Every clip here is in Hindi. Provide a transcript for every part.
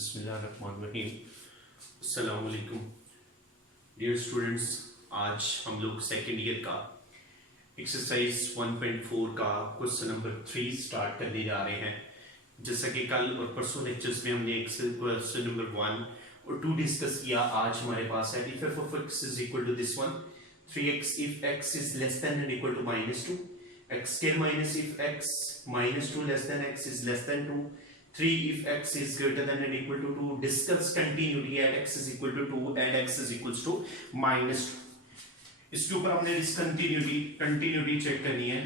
बिस्मिल्लाहिर्रहमानिर्रहीम। अस्सलाम वालेकुम डियर स्टूडेंट्स, आज हम लोग सेकेंड ईयर का एक्सरसाइज 1.4 का क्वेश्चन नंबर 3 स्टार्ट करने जा रहे हैं। जैसा कि कल और परसों लेक्चर्स में हमने क्वेश्चन नंबर 1 और 2 डिस्कस किया, आज हमारे पास है if F of x is equal to this one 3x if x is less than and equal to -2, x square minus if x -2 less than x is less than 2, 3 if x is greater than and equal to 2, discuss continuity at x is equal to 2 and x is equals to -2। इसके ऊपर हमने कंटिन्यूटी चेक करनी है।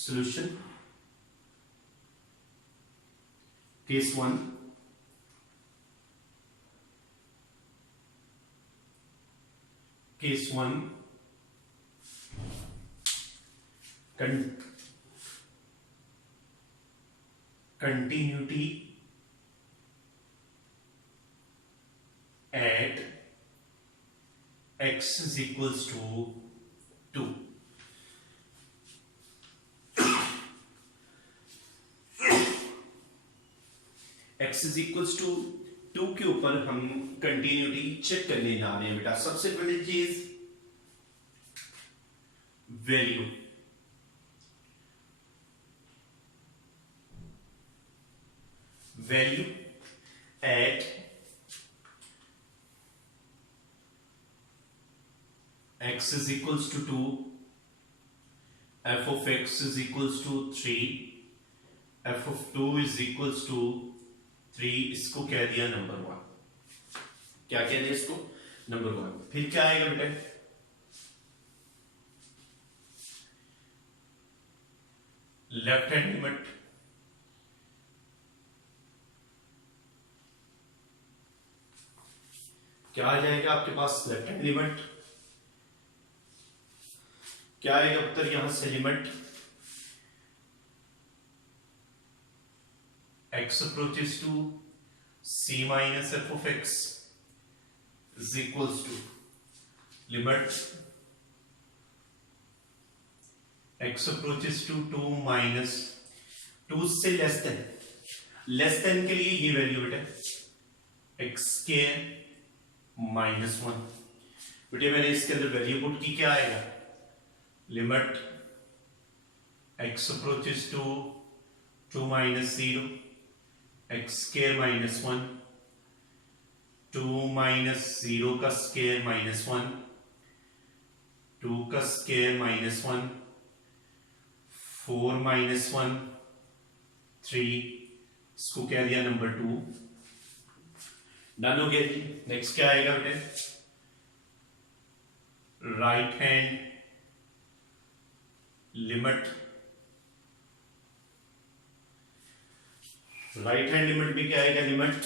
Solution case 1, case 1 continuity at x is equals to 2। x is equals to 2 के ऊपर हम कंटिन्यूटी चेक करने जा रहे हैं बेटा। सबसे पहली चीज value, value at x is equals to 2, f of x is equals to 3, f of 2 is equals to 3। इसको कह दिया नंबर 1। क्या कह दिया इसको? नंबर 1। फिर क्या आएगा बेटे? लेफ्ट हैंड लिमिट, क्या आ जाएगा आपके पास? Left hand limit. क्या आएगा उत्तर यहां से? Limit x approaches to c minus f of x is equals to limit x approaches to 2 minus 2 से लेस देन के लिए ये वैल्यू बेटा x स्क्वायर -1। बेटे मैंने इसके अंदर वैल्यू पुट की, क्या आएगा? Limit x approaches to 2 minus 0, x square -1, 2 minus 0 का स्क्वायर -1, 2 का स्क्वायर -1, 4 -1, 3। इसको कह दिया नंबर 2। डन हो गया जी। नेक्स्ट क्या आएगा बेटे? Right hand limit, right hand limit भी क्या आएगा? Limit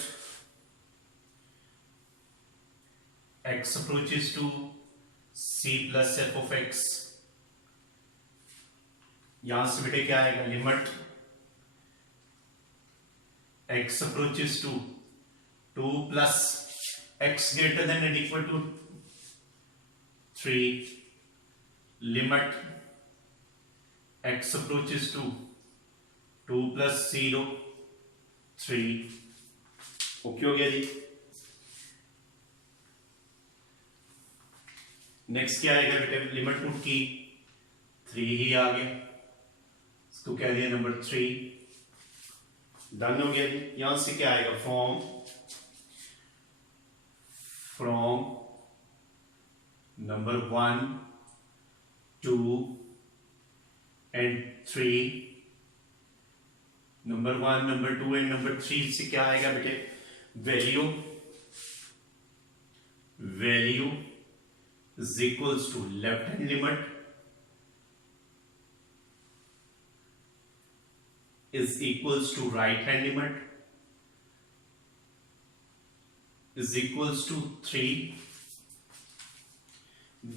x approaches to c plus F of x। यहां से बेटे क्या आएगा? Limit x approaches to 2 plus x greater than and equal to 3, limit x approaches to 2 plus 0, 3। Okay हो गया जी। नेक्स्ट क्या आएगा बेटे? लिमिट पुट की 3 ही आ गया, इसको कह दिया नंबर 3। डन हो गया जी। यहां से क्या आएगा? from number 1, 2 and 3, number 1, number 2 and number 3 से क्या आएगा बेटे? value is equals to left hand limit is equals to right hand limit is equals to 3।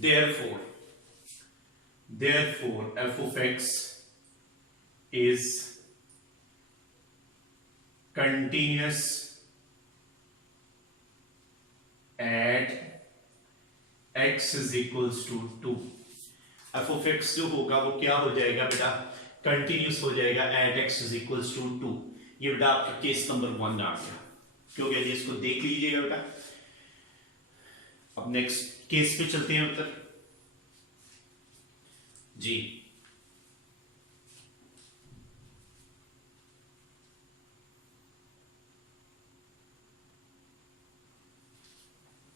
therefore f of x is continuous at x is equals to 2। f of x जो होगा वो क्या हो जाएगा बेटा? कंटिन्यूस हो जाएगा at x is equals to 2। ये बेटा आपका केस नंबर 1 आ गया। क्यों कह दिया, इसको देख लीजिएगा बेटा। अब नेक्स्ट केस पे चलते हैं उत्तर जी।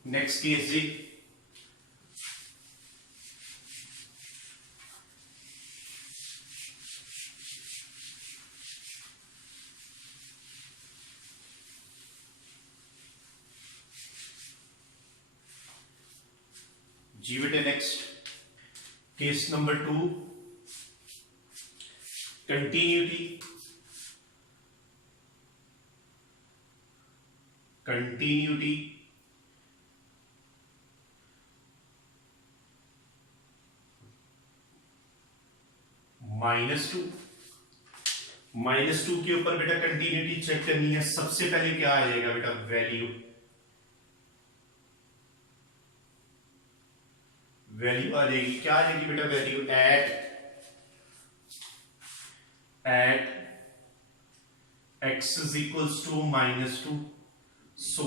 नेक्स्ट केस जी, जी बेटे नेक्स्ट केस नंबर 2, कंटिन्यूटी -2 के ऊपर बेटा कंटिन्यूटी चेक करनी है। सबसे पहले क्या आ जाएगा बेटा, वैल्यू आ जाएगी। क्या आ जाएगी बेटा, value at x is equals to -2, so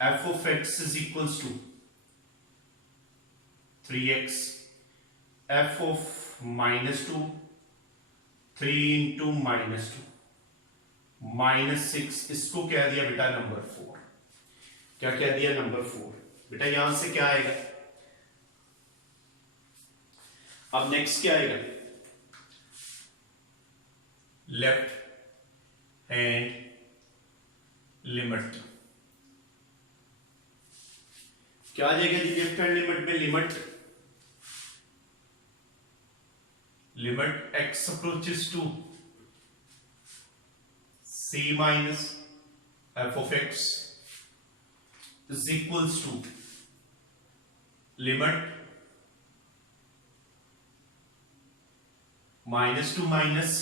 f of x is equals to 3x, f of -2 3 into -2 -6, इसको क्या दिया बेटा, नंबर 4। क्या कह दिया, नंबर 4। बेटा यहां से क्या आएगा, अब नेक्स्ट क्या आएगा, लेफ्ट हैंड लिमिट। क्या आ जाएगा जी लेफ्ट हैंड लिमिट में, limit x approaches to c minus f of x is equals to limit -2 minus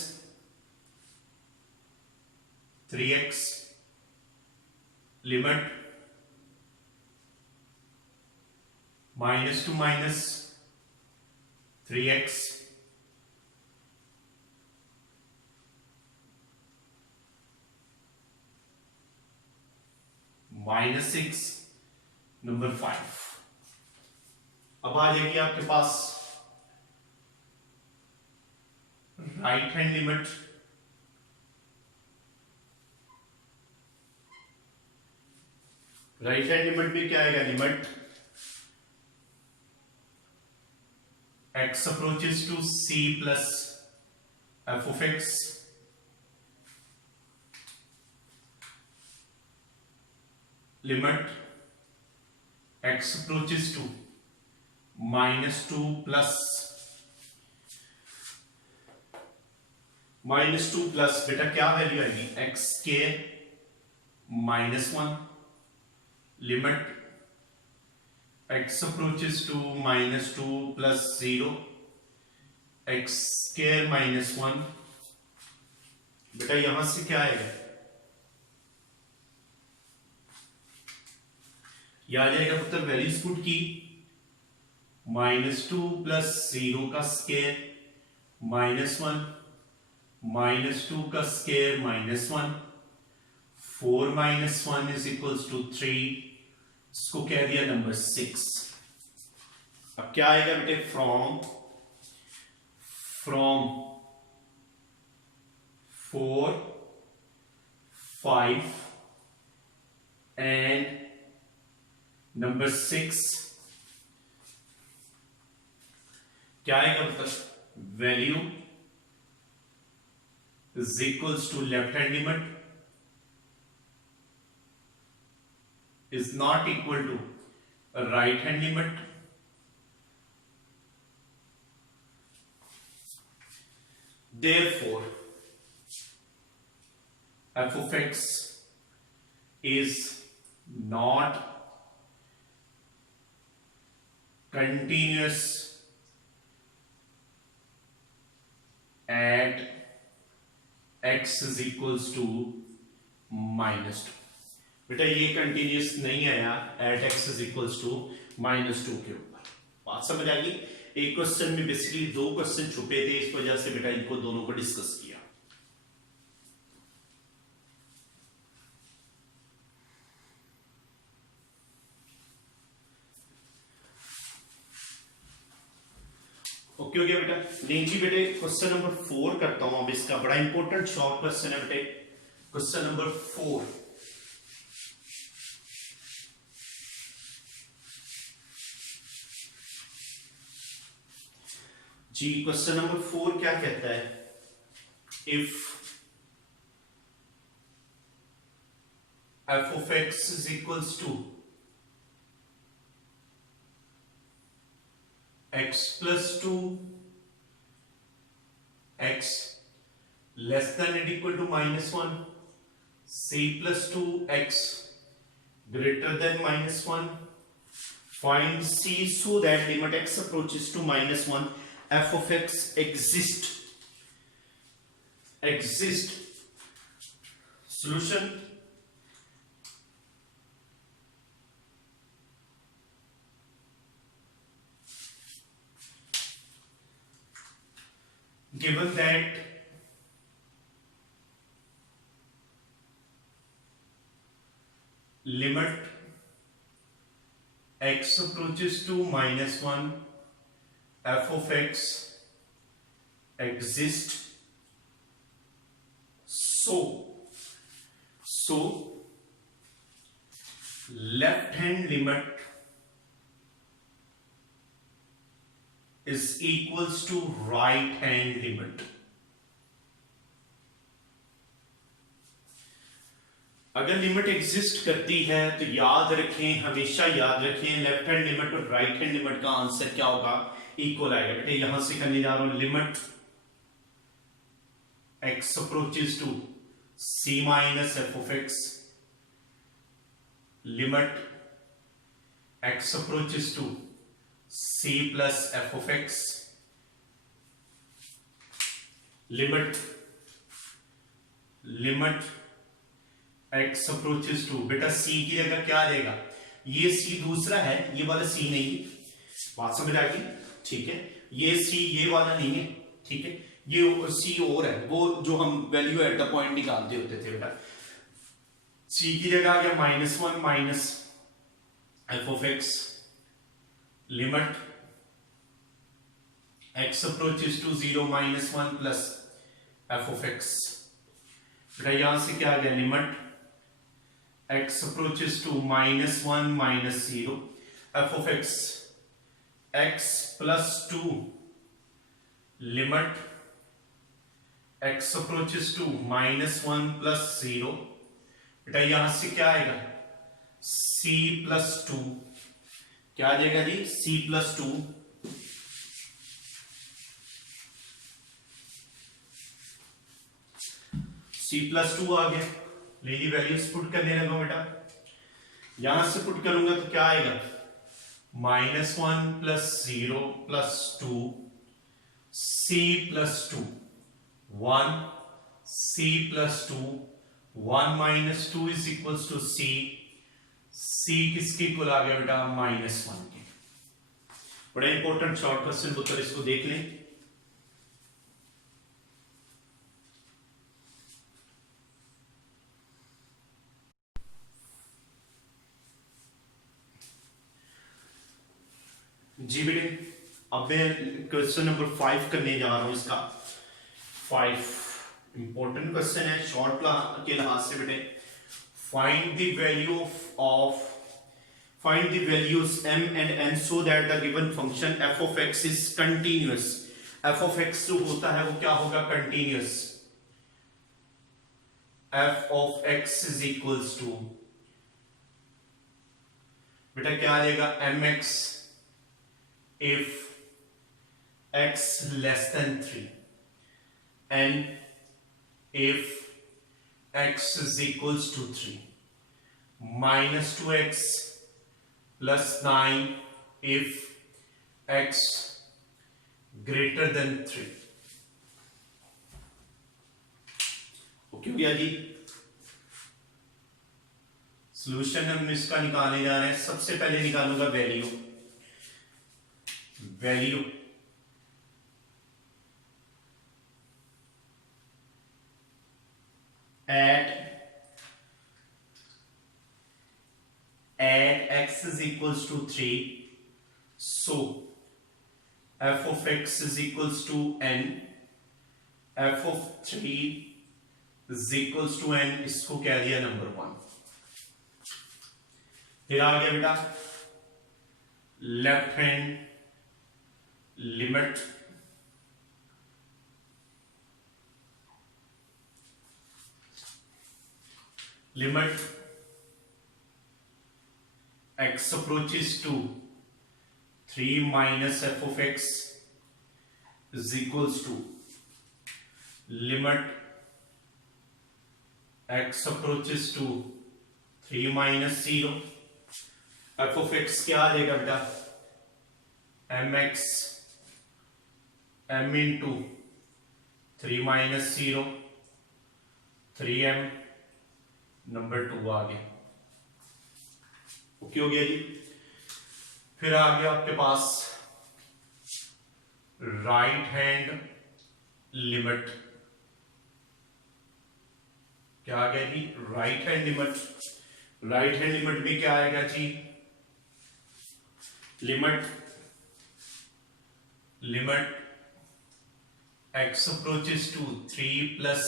3x, limit -2 minus 3x -6, number 5। अब आ जाएगी आपके पास right hand limit. Right hand limit में क्या आएगा, limit x approaches to c plus f of x limit x approaches to -2 plus बेटा क्या वैल्यू आएगी, x के -1, limit x approaches to -2 plus 0 x square -1। बेटा यहां से क्या आएगा, यह आ जाएगा पुत्र वैल्यूज पुट की, -2 plus 0 का स्क्वायर -1, -2 का स्क्वायर -1, 4 - 1 is equals to 3, इसको कह दिया नंबर 6। अब क्या आएगा बेटे, फ्रॉम 4 5 एंड नंबर 6 क्या आएगा बेटा, value is equals to left hand limit is not equal to a right hand limit, therefore f of x is not continuous at x is equals to -2। बेटा ये कंटिन्यूस नहीं आया eight x is equals to -2 के ऊपर। बात समझ आ गई। एक क्वेश्चन में बेसिकली 2 क्वेश्चन छुपे थे, इस वजह से बेटा इनको दोनों को डिस्कस किया। ओके हो गया बेटा। नहीं जी बेटे, क्वेश्चन नंबर 4 करता हूं अब इसका, बड़ा इंपॉर्टेंट शॉर्ट क्वेश्चन है बेटे। क्वेश्चन नंबर 4, जी क्वेश्चन नंबर 4 क्या कहता है? If f of x is equals to x plus 2 x less than or equal to minus 1, c plus 2 x greater than minus 1, find c so that limit x approaches to minus 1, f of x exist solution. Given that limit x approaches to minus 1, f of x exists, so left hand limit is equals to right hand limit. अगर लिमिट एग्जिस्ट करती है तो याद रखें, हमेशा याद रखें, लेफ्ट हैंड लिमिट और राइट हैंड लिमिट का आंसर क्या होगा? इक्वल आएगा बेटे। यहां से करने जा रहा हूं limit x approaches to c minus f of x, limit x approaches to c plus f of x, limit x approaches to, बेटा c की जगह क्या आ जाएगा? ये c दूसरा है, ये वाला c नहीं है, बात समझ आ गई? ठीक है, ये c ये वाला नहीं है, ठीक है, ये c और है, वो जो हम वैल्यू एट द पॉइंट निकालते होते थे बेटा। c की जगह आ गया -1 minus f of x, limit x approaches to 0 -1 plus f of x, बेटा यहां से क्या आ गया? Limit x approaches to -1 minus 0, f of x plus 2, limit x approaches to -1 plus 0, बेटा यहां से क्या आएगा? c plus 2, क्या आ जाएगा जी? c plus 2, c plus 2 आ गया। लीजिए वैल्यूज पुट करने लगा बेटा, यहां से पुट करूंगा तो क्या आएगा? -1 plus 0 plus 2 c plus 2 1 c plus 2 1 minus 2 is equals to c किसके इक्वल आ गया बेटा? -1 के। बड़ा इंपॉर्टेंट शॉर्ट क्वेश्चन पुत्र, इसको देख लें। जी बेटे, अब मैं क्वेश्चन नंबर 5 करने जा रहा हूं। इसका 5 इंपॉर्टेंट क्वेश्चन है शॉर्ट के लिहाज से बेटे। Find the values m and n so that the given function f of x is continuous। f of x जो होता है वो क्या होगा? Continuous. f of x is equals to, बेटा क्या आ जाएगा? mx if x less than 3 and if x is equals to 3, minus 2x plus 9 if x greater than 3। Okay भैया जी, सॉल्यूशन हम इसका निकालने जा रहे हैं। सबसे पहले निकालूंगा value at x is equals to 3, so F of X is equals to N, F of 3 is equals to N, इसको कह दिया नंबर 1। फिर आ गया बेटा left hand limit x approaches to 3 minus f of x is equals to limit x approaches to 3 minus 0, f of x क्या आ जाएगा बेटा mx m into 3 minus 0 3m number 2 आ गया। ओके हो गया जी। फिर आ गया आपके पास राइट हैंड लिमिट, क्या आ गया जी राइट हैंड लिमिट में क्या आएगा जी limit x approaches to 3 plus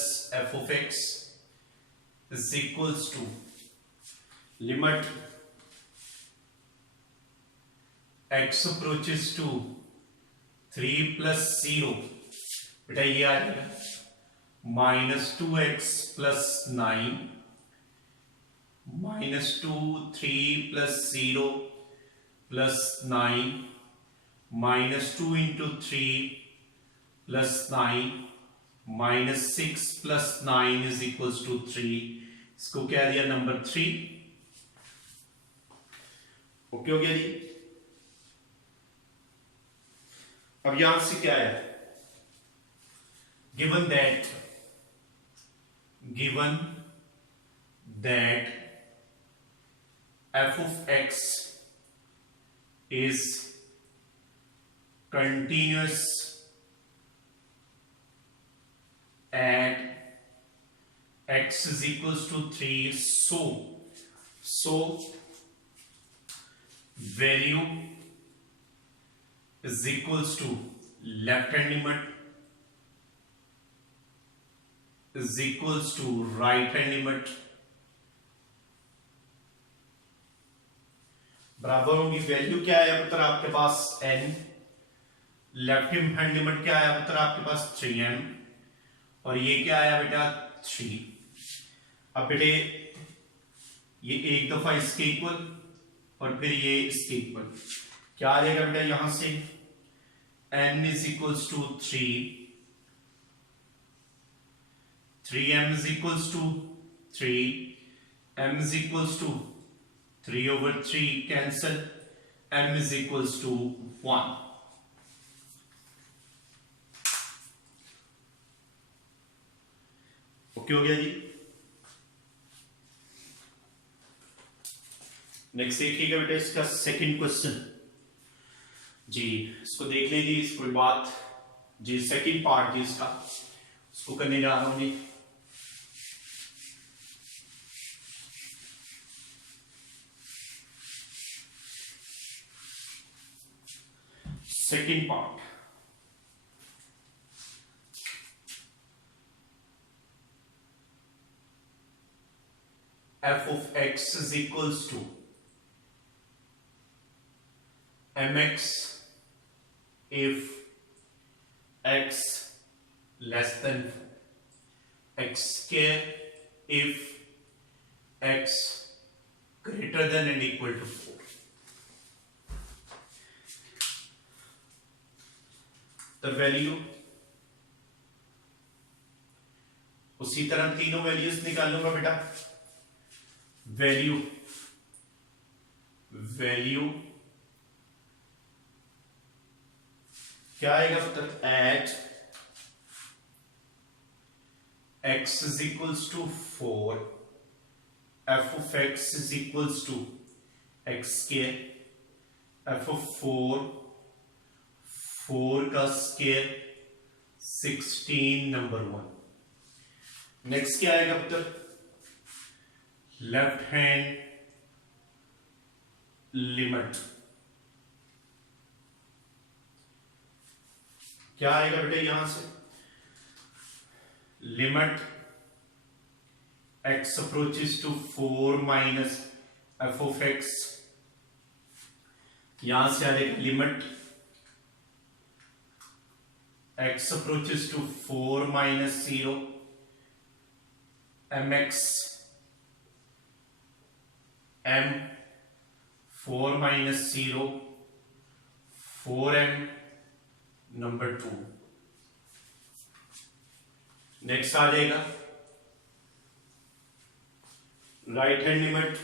f of x is equals to limit x approaches to 3 plus 0, बेटा ये आ जाएगा -2x plus 9 -2 3 plus 0 plus 9 -2 into 3 plus 9 -6 plus 9 is equals to 3, इसको क्या दिया नंबर 3। ओके हो गया जी। अब यहां से क्या है given that f of x is continuous at x is equals to 3, so value is equals to left hand limit is equals to right hand limit बराबर होगी। वैल्यू क्या है पुत्र आपके पास n, लेफ्ट हैंड लिमिट क्या है पुत्र आपके पास 3m, और ये क्या आया बेटा 3। अब बेटे ये एक दफा इसके इक्वल और फिर ये इसके इक्वल, क्या आ जाएगा बेटा यहां से n is equals to 3m is equals to 3, m is equals to 3 over 3 cancel, m is equals to 1। Okay हो गया जी। नेक्स्ट देखिएगा बेटा इसका सेकंड क्वेश्चन जी, इसको देख लें जी, इसके बाद जी सेकंड पार्ट जी इसका इसको करने जा रहा हूं जी। Second part f of x is equals to mx if x less than x square if x greater than and equal to 4। the value उसी तरह तीनों वैल्यूज निकाल लूंगा बेटा। वैल्यू क्या आएगा पुत्र eight x is equals to 4, f of x is equals to x square, f of 4 का स्क्वायर 16 नंबर 1। नेक्स्ट क्या आएगा पुत्र लेफ्ट हैंड लिमिट क्या आएगा बेटा यहां से, limit x approaches to 4 minus f of x, यहां से आ जाएगा limit x approaches to 4 minus 0 mx m 4 minus 0 4m number 2। Next आ जाएगा right hand limit,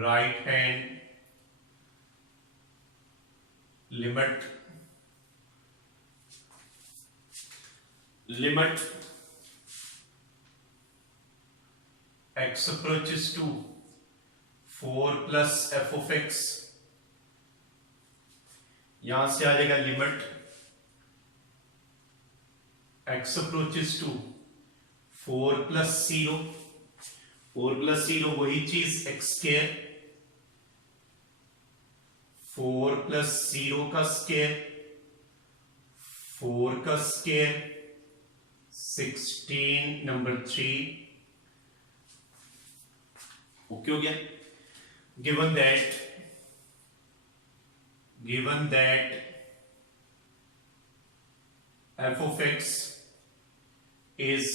right hand limit limit x approaches to 4 plus f of x, यहां से आ जाएगा limit x approaches to 4 plus 0, 4 plus 0 वही चीज x स्क्वायर, 4 plus 0 का स्क्वायर 4 का स्क्वायर 16 नंबर 3। ओके हो गया। Given that f of x is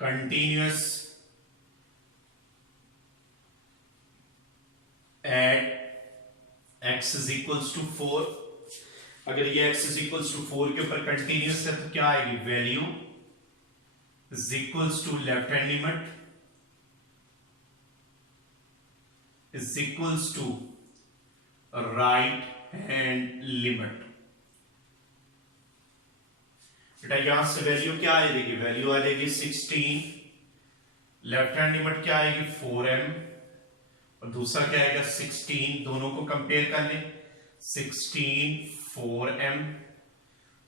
continuous at x is equals to 4, अगर ये x is equals to 4 के ऊपर कंटिन्यूस है तो क्या आएगी, value is equals to left hand limit is equals to right hand limit. बेटा यहां से वैल्यू क्या आ जाएगी, वैल्यू आ जाएगी 16, लेफ्ट हैंड लिमिट क्या आएगी 4m और दूसरा क्या आएगा 16, दोनों को कंपेयर कर लें, 16 4m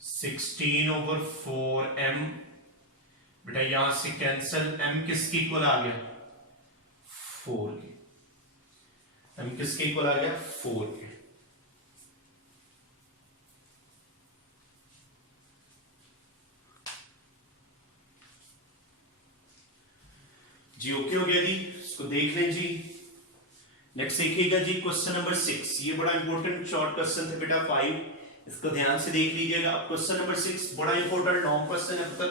16 over 4m, बेटा यहां से कैंसिल, m किसके इक्वल आ गया 4 के, m किसके इक्वल आ गया 4 के। जी ओके हो गया जी, इसको देख लें जी। नेक्स्ट देखिएगा जी क्वेश्चन नंबर 6, ये बड़ा इंपॉर्टेंट शॉर्ट क्वेश्चन था बेटा 5, इसको ध्यान से देख लीजिएगा। अब क्वेश्चन नंबर 6 बड़ा इंपॉर्टेंट लॉन्ग क्वेश्चन है, मतलब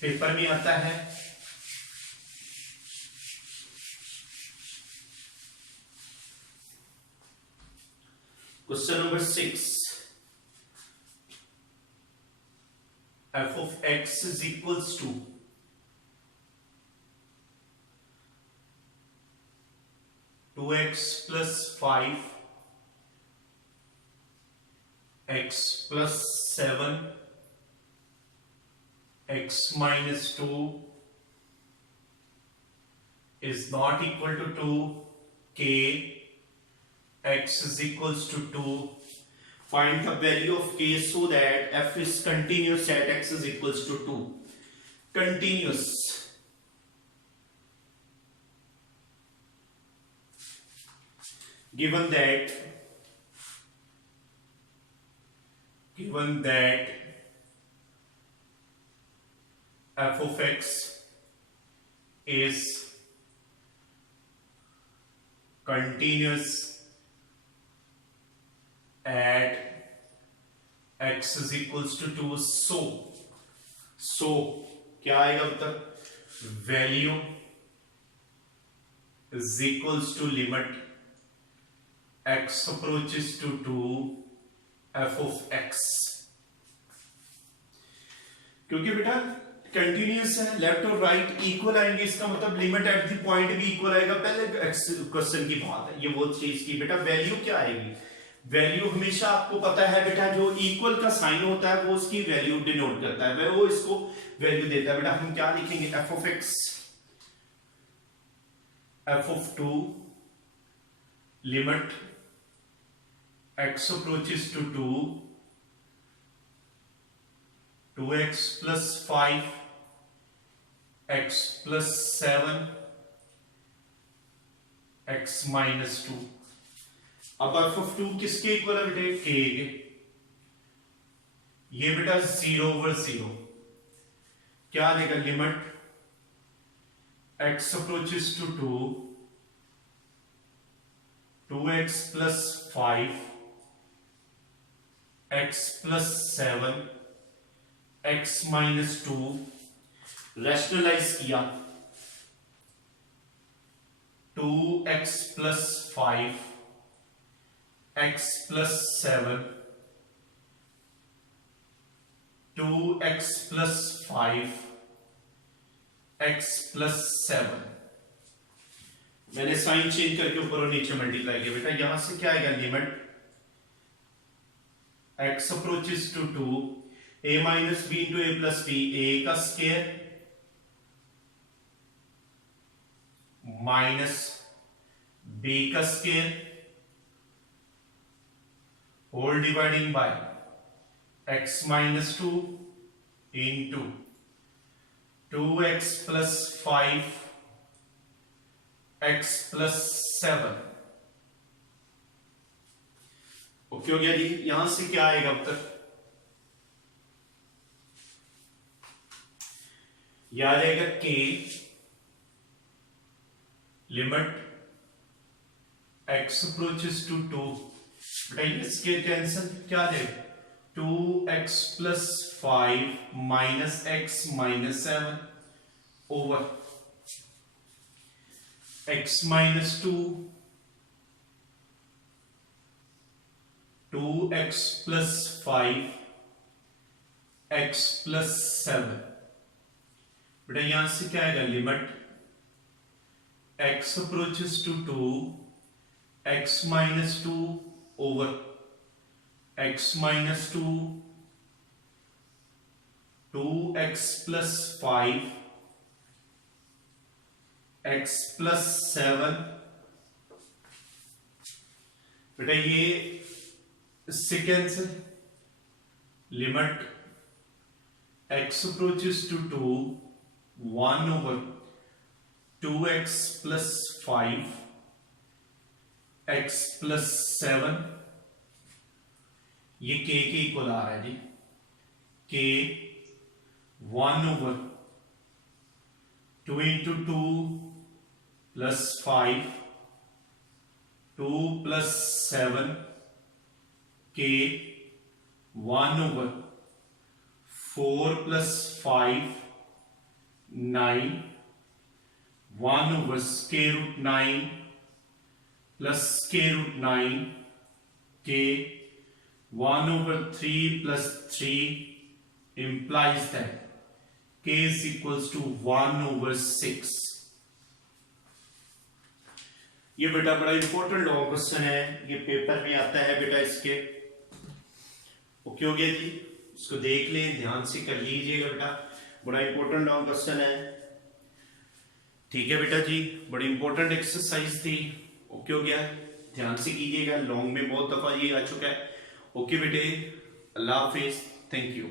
पेपर में आता है। Question number 6, f of x is equals to 2x plus 5 x plus 7 x minus 2 is not equal to 2, k x is equals to 2. Find the value of k so that f is continuous at x is equals to 2. Continuous, given that f of x is continuous at x is equals to 2, so क्या आएगा उत्तर, value is equals to limit x approaches to 2 f of x। क्योंकि बेटा कंटिन्यूअस है, लेफ्ट और राइट इक्वल आएंगे, इसका मतलब लिमिट एट द पॉइंट भी इक्वल आएगा। पहले क्वेश्चन की बात है, ये वो चीज की बेटा वैल्यू क्या आएगी, वैल्यू हमेशा आपको पता है बेटा जो इक्वल का साइन होता है वो उसकी वैल्यू डिनोट करता है, वो इसको वैल्यू देता है। बेटा हम क्या लिखेंगे, f of x f of 2 limit x approaches to 2 2x plus 5 x plus 7 x minus 2। अब एफ ऑफ 2 किसके इक्वल है बेटे, के के। ये बेटा 0/0 क्या आ जाएगा, limit x approaches to 2, 2x plus 5, x plus 7, x minus 2, rationalise किया, 2x plus 5, x plus 7, 2x plus 5, x plus 7। मैंने साइन चेंज करके ऊपर और नीचे मल्टीप्लाई किया बेटा, यहां से क्या आएगा, limit x approaches to 2, a minus b into a plus b, a का स्क्वायर माइनस बी का square whole dividing by x minus 2 into 2x plus 5, x plus 7। Okay हो गया जी। यहां से क्या आएगा अब तक, यह आ जाएगा k limit x approaches to 2, बताइए इसके कैंसिल क्या आ जाएगा, 2x plus 5 minus x minus 7 over x minus 2, 2x plus 5 x plus 7। बेटा यहां से क्या आएगा, limit x approaches to 2, x minus 2 over x minus 2, 2x plus 5 x plus 7। बेटा ये इससे cancel, limit x approaches to 2, 1 over 2x plus 5 x plus 7। ये k के इक्वल आ रहा है जी, k 1 over 2 into 2 plus 5, 2 plus 7, k 1 over 4 plus 5, 9, 1 over square root 9 plus square root 9, k 1 over 3 plus 3 implies that k is equals to 1 over 6। ये बेटा बड़ा इंपॉर्टेंट लॉन्ग क्वेश्चन है, ये पेपर में आता है बेटा इसके। ओके हो गया जी, इसको देख लें, ध्यान से कर लीजिएगा बेटा, बड़ा इंपॉर्टेंट लॉन्ग क्वेश्चन है। ठीक है बेटा जी, बड़ी इंपॉर्टेंट एक्सरसाइज थी। ओके हो गया, ध्यान से कीजिएगा, लॉन्ग में बहुत दफा ये आ चुका है। ओके बेटे, अल्लाह हाफिज, थैंक यू।